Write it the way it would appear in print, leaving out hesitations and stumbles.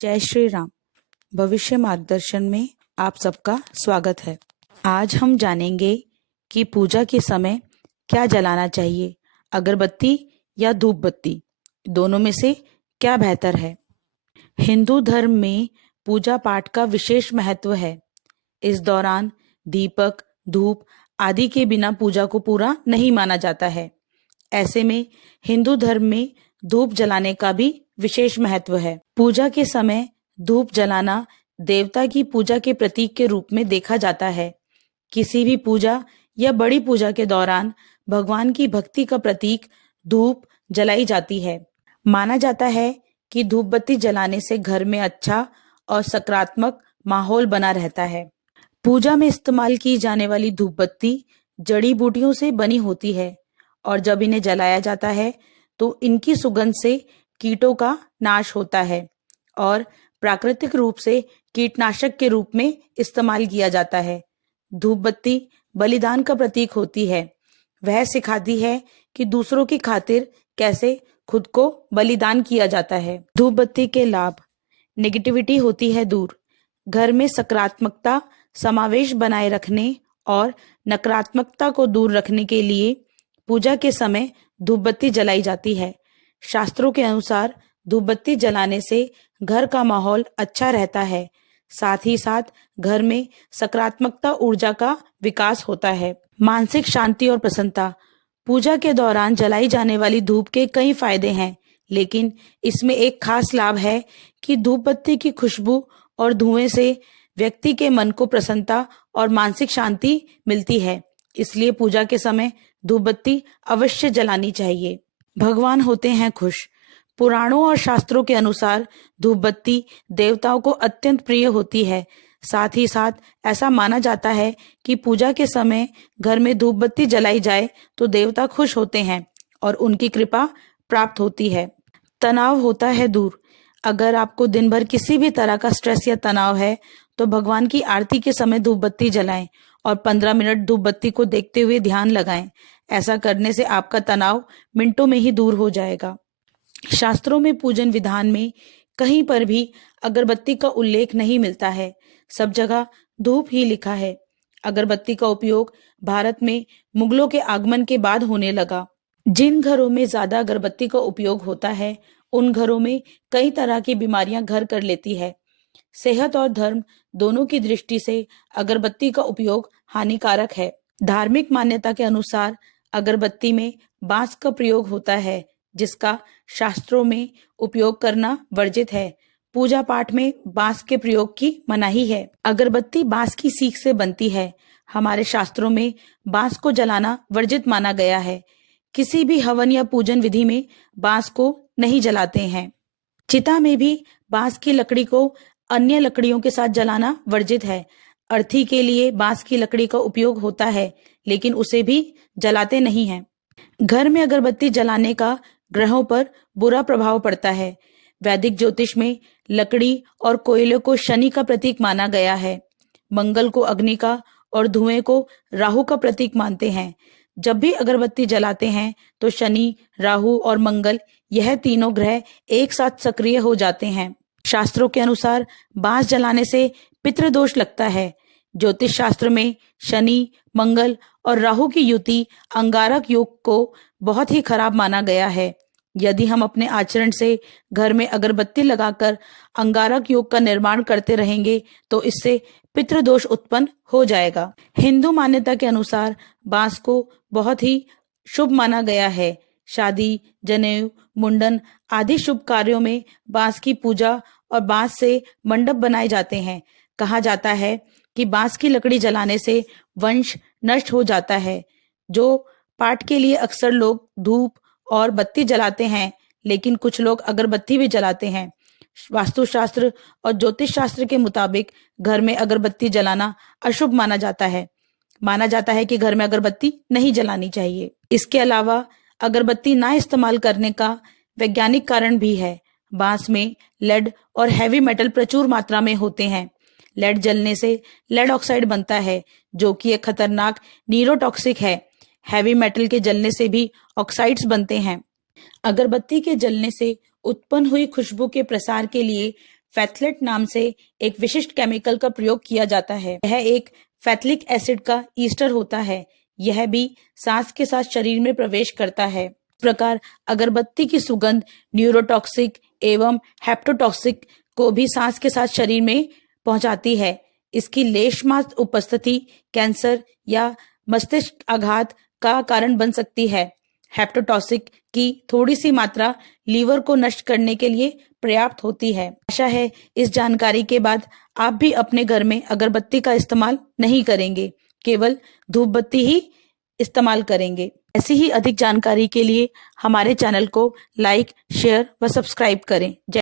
जय श्री राम। भविष्य मार्गदर्शन में आप सबका स्वागत है। आज हम जानेंगे कि पूजा के समय क्या जलाना चाहिए, अगरबत्ती या धूप बत्ती, दोनों में से क्या बेहतर है। हिंदू धर्म में पूजा पाठ का विशेष महत्व है। इस दौरान दीपक, धूप आदि के बिना पूजा को पूरा नहीं माना जाता है। ऐसे में हिंदू धर्म में धूप जलाने का भी विशेष महत्व है। पूजा के समय धूप जलाना देवता की पूजा के प्रतीक के रूप में देखा जाता है। किसी भी पूजा या बड़ी पूजा के दौरान भगवान की भक्ति का प्रतीक धूप जलाई जाती है। माना जाता है कि धूप बत्ती जलाने से घर में अच्छा और सकारात्मक माहौल बना रहता है। पूजा में इस्तेमाल की जाने वाली धूप बत्ती जड़ी बूटियों से बनी होती है और जब इन्हें जलाया जाता है तो इनकी सुगंध से कीटों का नाश होता है और प्राकृतिक रूप से कीटनाशक के रूप में इस्तेमाल किया जाता है। धूप बत्ती बलिदान का प्रतीक होती है। वह सिखाती है कि दूसरों की खातिर कैसे खुद को बलिदान किया जाता है। धूप बत्ती के लाभ: नेगेटिविटी होती है दूर, घर में सकारात्मकता समावेश बनाए रखने और नकारात्मकता को दूर रखने के लिए पूजा के समय धूप बत्ती जलाई जाती है। शास्त्रों के अनुसार धूप बत्ती जलाने से घर का माहौल अच्छा रहता है, साथ ही साथ घर में सकारात्मकता ऊर्जा का विकास होता है। मानसिक शांति और प्रसन्नता: पूजा के दौरान जलाई जाने वाली धूप के कई फायदे हैं, लेकिन इसमें एक खास लाभ है कि धूप बत्ती की खुशबू और धुएं से व्यक्ति के मन को प्रसन्नता और मानसिक शांति मिलती है। इसलिए पूजा के समय धूप बत्ती अवश्य जलानी चाहिए। भगवान होते हैं खुश: पुराणों और शास्त्रों के अनुसार धूप बत्ती देवताओं को अत्यंत प्रिय होती है। साथ ही साथ ऐसा माना जाता है कि पूजा के समय घर में धूप बत्ती जलाई जाए तो देवता खुश होते हैं और उनकी कृपा प्राप्त होती है। तनाव होता है दूर: अगर आपको दिन भर किसी भी तरह का स्ट्रेस या तनाव है तो भगवान की आरती के समय धूप बत्ती जलाएं और 15 मिनट धूप बत्ती को देखते हुए ध्यान लगाएं। ऐसा करने से आपका तनाव मिनटों में ही दूर हो जाएगा। शास्त्रों में पूजन विधान में कहीं पर भी अगरबत्ती का उल्लेख नहीं मिलता है। सब जगह धूप ही लिखा है। अगरबत्ती का उपयोग भारत में मुगलों के आगमन के बाद होने लगा। जिन घरों में ज्यादा अगरबत्ती का उपयोग होता है उन घरों में कई तरह की बीमारियां घर कर लेती है। सेहत और धर्म दोनों की दृष्टि से अगरबत्ती का उपयोग हानिकारक है। धार्मिक मान्यता के अनुसार अगरबत्ती में बांस का प्रयोग होता है, जिसका शास्त्रों में उपयोग करना वर्जित है। पूजा पाठ में बांस के प्रयोग की मनाही है। अगरबत्ती बांस की सीख से बनती है। हमारे शास्त्रों में बांस को जलाना वर्जित माना गया है। किसी भी हवन या पूजन विधि में बांस को नहीं जलाते हैं। चिता में भी बांस की लकड़ी को अन्य लकड़ियों के साथ जलाना वर्जित है। अर्थी के लिए बांस की लकड़ी का उपयोग होता है, लेकिन उसे भी जलाते नहीं हैं। घर में अगरबत्ती जलाने का ग्रहों पर बुरा प्रभाव पड़ता है। वैदिक ज्योतिष में लकड़ी और कोयले को शनि का प्रतीक माना गया है। मंगल को अग्नि का और धुएं को राहु का प्रतीक मानते हैं। जब भी अगरबत्ती जलाते हैं तो शनि, राहु और मंगल, यह तीनों ग्रह एक साथ सक्रिय हो जाते हैं। शास्त्रों के अनुसार बांस जलाने से पितृदोष लगता है। ज्योतिष शास्त्र में शनि, मंगल और राहु की युति अंगारक योग को बहुत ही खराब माना गया है। यदि हम अपने आचरण से घर में अगरबत्ती लगाकर अंगारक योग का निर्माण करते रहेंगे तो इससे पितृदोष उत्पन्न हो जाएगा। हिंदू मान्यता के अनुसार बांस को बहुत ही शुभ माना गया है। शादी, जनेऊ, मुंडन आदि शुभ कार्यों में बांस की पूजा और बांस से मंडप बनाए जाते हैं। कहा जाता है कि बांस की लकड़ी जलाने से वंश नष्ट हो जाता है। जो पाठ के लिए अक्सर लोग धूप और बत्ती जलाते हैं, लेकिन कुछ लोग अगरबत्ती भी जलाते हैं। वास्तुशास्त्र और ज्योतिष शास्त्र के मुताबिक घर में अगरबत्ती जलाना अशुभ माना जाता है। माना जाता है कि घर में अगरबत्ती नहीं जलानी चाहिए। इसके अलावा अगरबत्ती ना इस्तेमाल करने का वैज्ञानिक कारण भी है। बांस में लेड और हैवी मेटल प्रचुर मात्रा में होते हैं। लेड जलने से लेड ऑक्साइड बनता है, जो कि एक खतरनाक न्यूरोटॉक्सिक है। हैवी मेटल के जलने से भी ऑक्साइड्स बनते हैं। अगरबत्ती के जलने से उत्पन्न हुई खुशबू के प्रसार के लिए फैथलेट नाम से एक विशिष्ट केमिकल का प्रयोग किया जाता है। यह एक फैथलिक एसिड का ईस्टर होता है। यह भी सांस के साथ शरीर में प्रवेश करता है। इस प्रकार अगरबत्ती की सुगंध न्यूरोटॉक्सिक एवं हेप्टोटॉक्सिक को भी सांस के साथ शरीर में पहुंचाती है। इसकी लेशमात्र उपस्थिति कैंसर या मस्तिष्क आघात का कारण बन सकती है। हेप्टोटॉक्सिक की थोड़ी सी मात्रा लीवर को नष्ट करने के लिए पर्याप्त होती है। आशा है इस जानकारी के बाद आप भी अपने घर में अगरबत्ती का इस्तेमाल नहीं करेंगे, केवल धूप बत्ती ही इस्तेमाल करेंगे। ऐसी ही अधिक जानकारी के लिए हमारे चैनल को लाइक, शेयर व सब्सक्राइब करें।